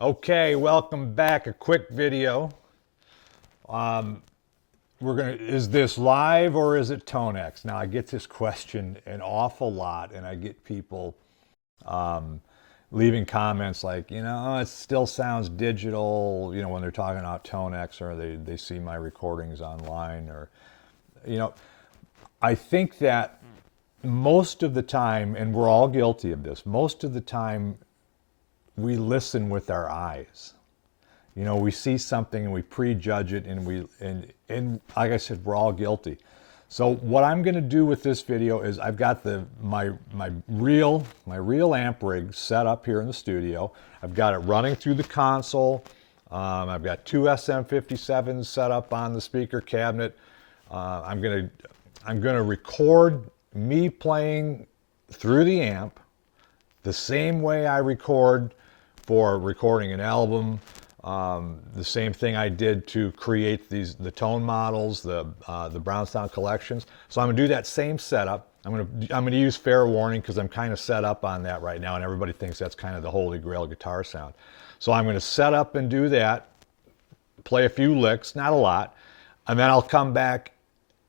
Okay, welcome back. A quick video. Is this live or is it ToneX? Now I get this question an awful lot, and I get people leaving comments like, it still sounds digital, when they're talking about ToneX, or they see my recordings online, or, you know, I think that most of the time, and we're all guilty of this, most of the time we listen with our eyes. We see something and we prejudge it, and like I said, we're all guilty. So what I'm going to do with this video is I've got my real amp rig set up here in the studio. I've got it running through the console. I've got two SM57s set up on the speaker cabinet. I'm going to record me playing through the amp the same way I record for recording an album. The same thing I did to create the tone models, the Brownstown collections. So I'm gonna do that same setup. I'm gonna use fair warning because I'm kind of set up on that right now, and everybody thinks that's kind of the holy grail guitar sound. So I'm gonna set up and do that, play a few licks, not a lot, and then I'll come back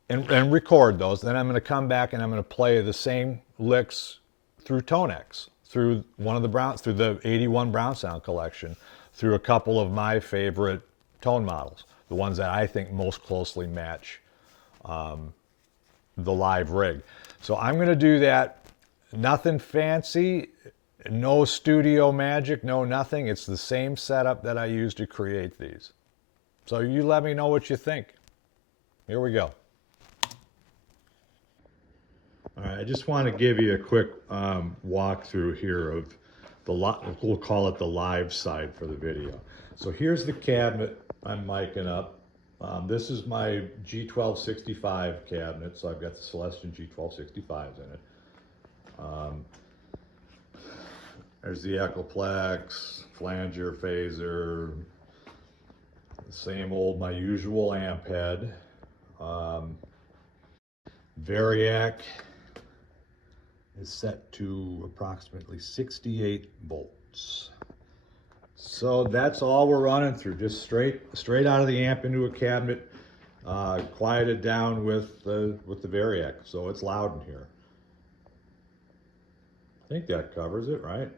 and record those. Then I'm gonna come back and I'm gonna play the same licks through ToneX, through through the 81 Brownstown collection, through a couple of my favorite tone models, the ones that I think most closely match the live rig. So I'm going to do that. Nothing fancy, no studio magic, no nothing. It's the same setup that I used to create these. So you let me know what you think. Here we go. All right, I just want to give you a quick walkthrough here of we'll call it the live side for the video. So here's the cabinet I'm micing up. This is my G1265 cabinet, so I've got the Celestion G1265s in it. There's the Echoplex, flanger, phaser, same old, my usual amp head. Variac is set to approximately 68 volts. So that's all we're running through, just straight out of the amp into a cabinet, quieted down with the Variac, so it's loud in here. I think that covers it, right?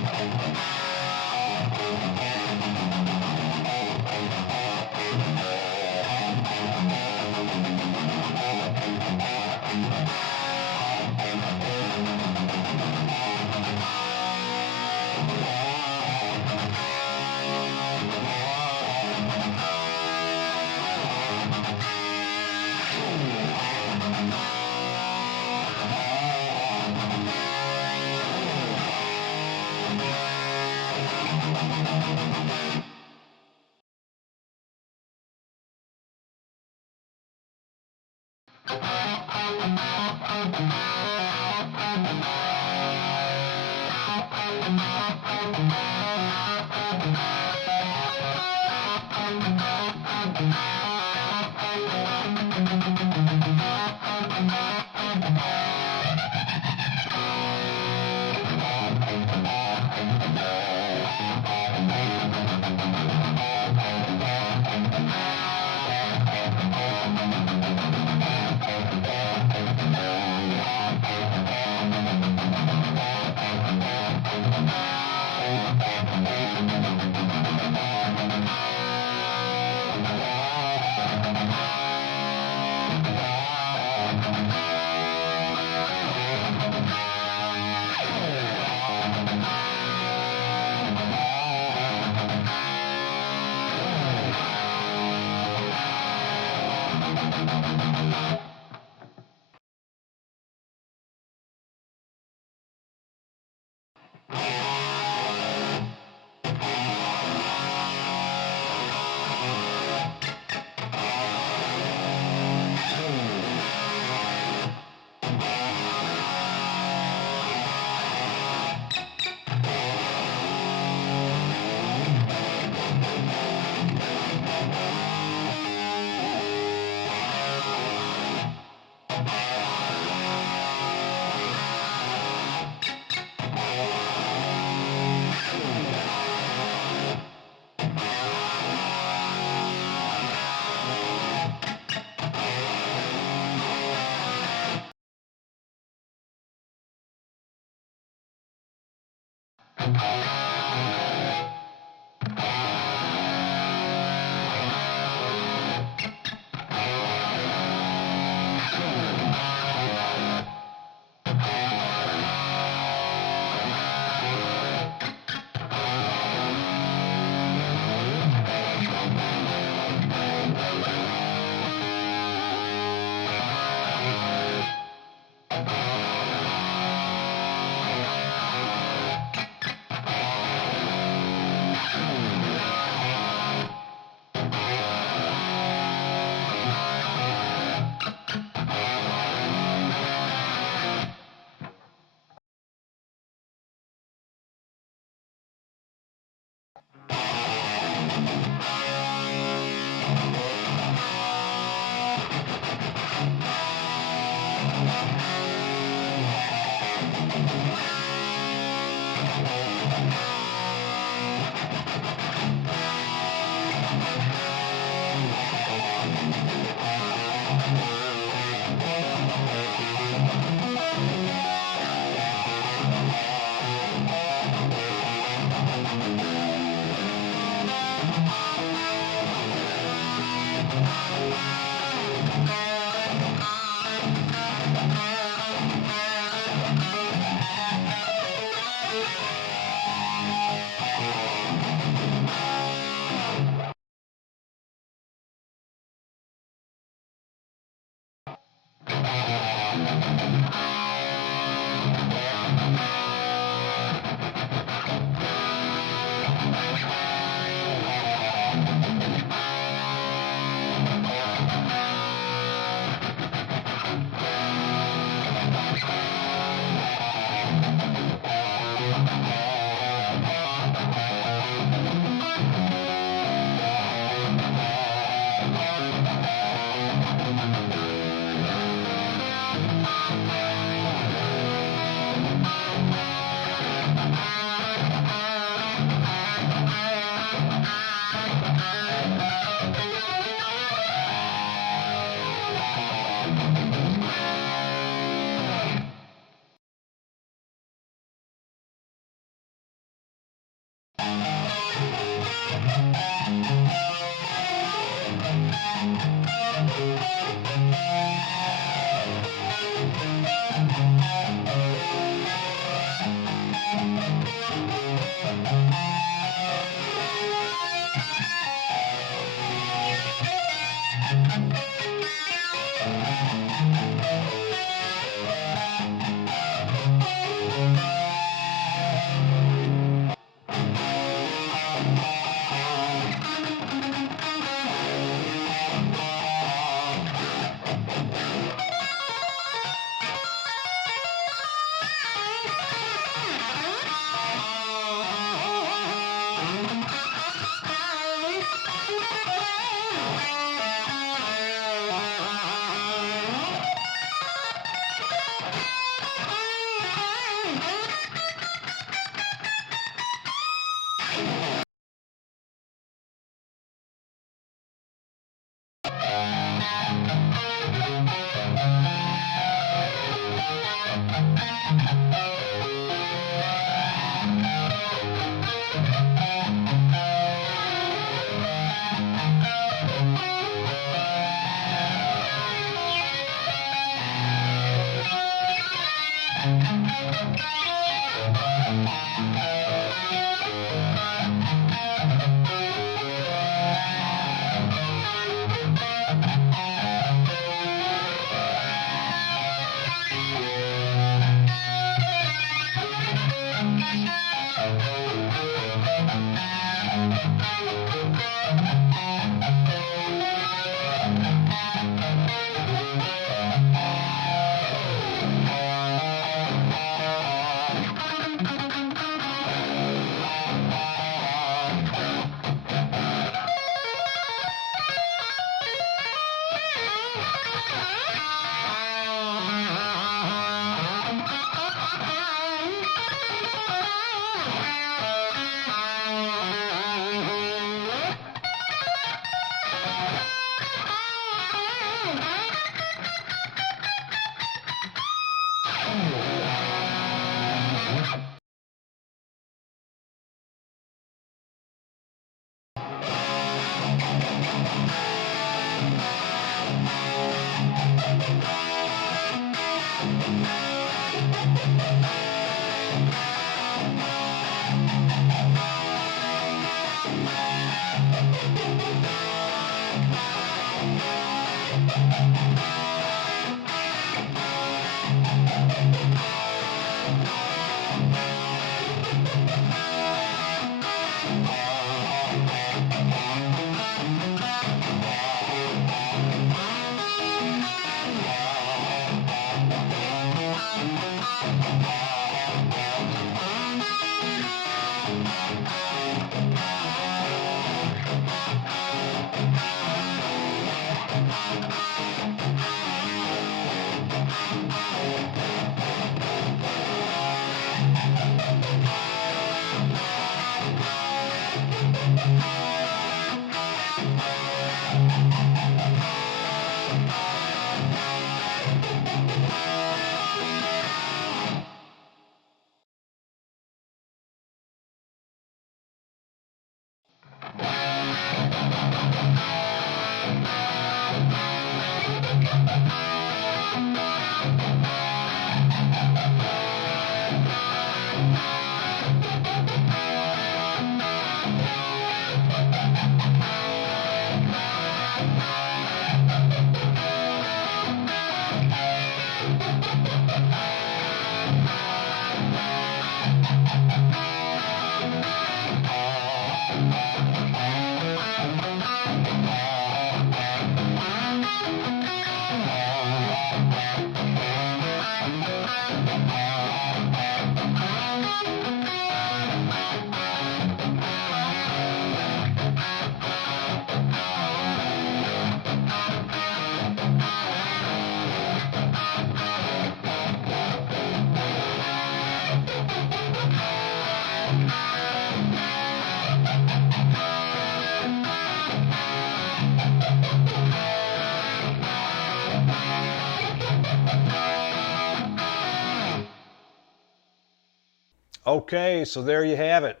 Okay, so there you have it.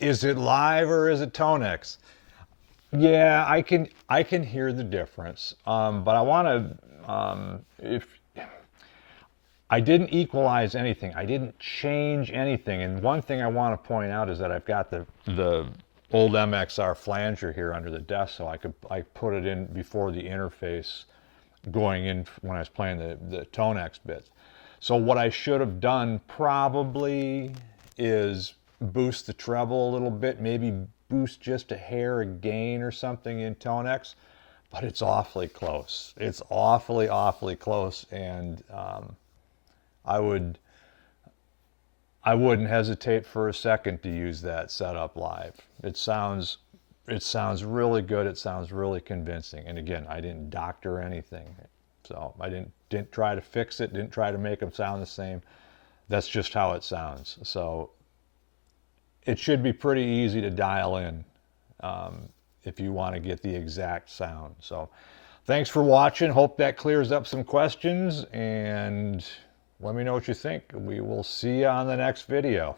Is it live or is it ToneX? Yeah, I can hear the difference, but I want to if I didn't equalize anything, I didn't change anything. And one thing I want to point out is that I've got the old MXR flanger here under the desk, so I put it in before the interface going in when I was playing the ToneX bits. So what I should have done probably is boost the treble a little bit, maybe boost just a hair a gain or something in ToneX, but it's awfully close. It's awfully close, and I would I wouldn't hesitate for a second to use that setup live. It sounds really good. It sounds really convincing. And again, I didn't doctor anything. So I didn't try to fix it, didn't try to make them sound the same. That's just how it sounds. So it should be pretty easy to dial in if you want to get the exact sound. So thanks for watching. Hope that clears up some questions, and let me know what you think. We will see you on the next video.